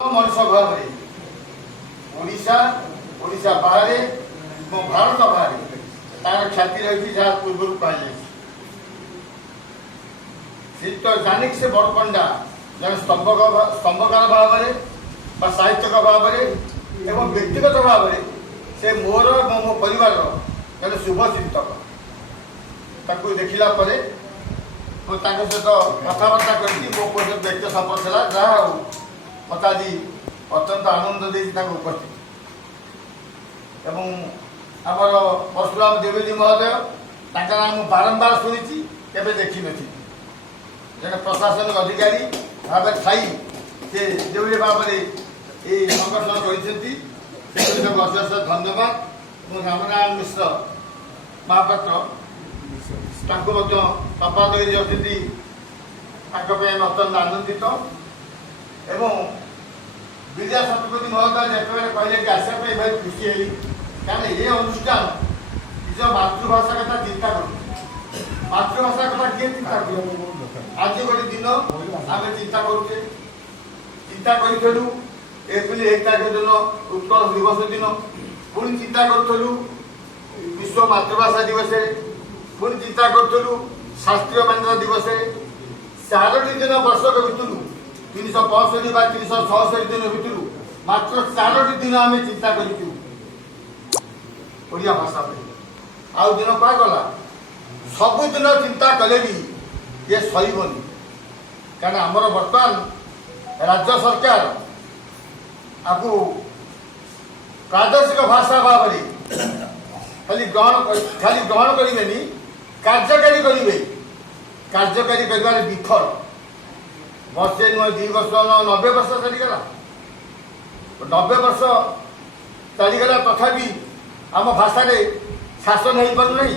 मनुष्य भाव ओडिशा ओडिशा बाहर भारत बाहर तार ख्याति रही जहाँ पूर्व कहुई तो जानिक से बड़ पंडा जन स्तंभकार भाव में साहित्यक भाव में व्यक्तिगत भाव में से मोर मो परिवार जन शुभ चिंतक देखला सहित कथबार्ता करती मो व्यक्ति संपर्क है जहाँ मत आज अत्यंत आनंद दे उपस्थित एवं आमर परशुराम द्विवेदी महोदय नाम बारंबार शुणी केवे देखी नी जन प्रशासनिक अधिकारी भाव थी से जो भाव में ये संगठन कर अशेष धन्यवाद मो रामनारायण मिश्र महापात्र पापा दई अच्छी अत्यंत आनंदित एवं विद्या शतपथी महोदय जो कहले कि आसपा भाई खुशी है कारण ये अनुष्ठान निज मातृभाषा कथा चिंता कर मातृभाषा कथा किए चिंता कर आज गोटे दिन आम चिंता करुचे चिंता करूँ एप्रिल 1 तारीख दिन उत्कल दिवस दिन पुणी चिंता करूँ विश्व मातृभाषा दिवस पुणी चिंता करूँ शास्त्रीय मान्यता दिवस 4टी दिन वर्षक भितर 365 बा 366 दिन भितर मात्र 4टी दिन आम चिंता करूँ भाषा पे आउ दिन क्या गला सबुदिन चिंता कले भी ये सरबनी कारण आमर बर्तमान राज्य सरकार आपको प्रादेशिक भाषा भाव खाली ग्रहण करेंगे कार्यकारी करेंगे कार्यकारी कर विफल वर्षे नुह 2 वर्ष 90 वर्ष चलीगला 90 वर्ष चलीगला तथापि आम भाषा शासन हो पार नहीं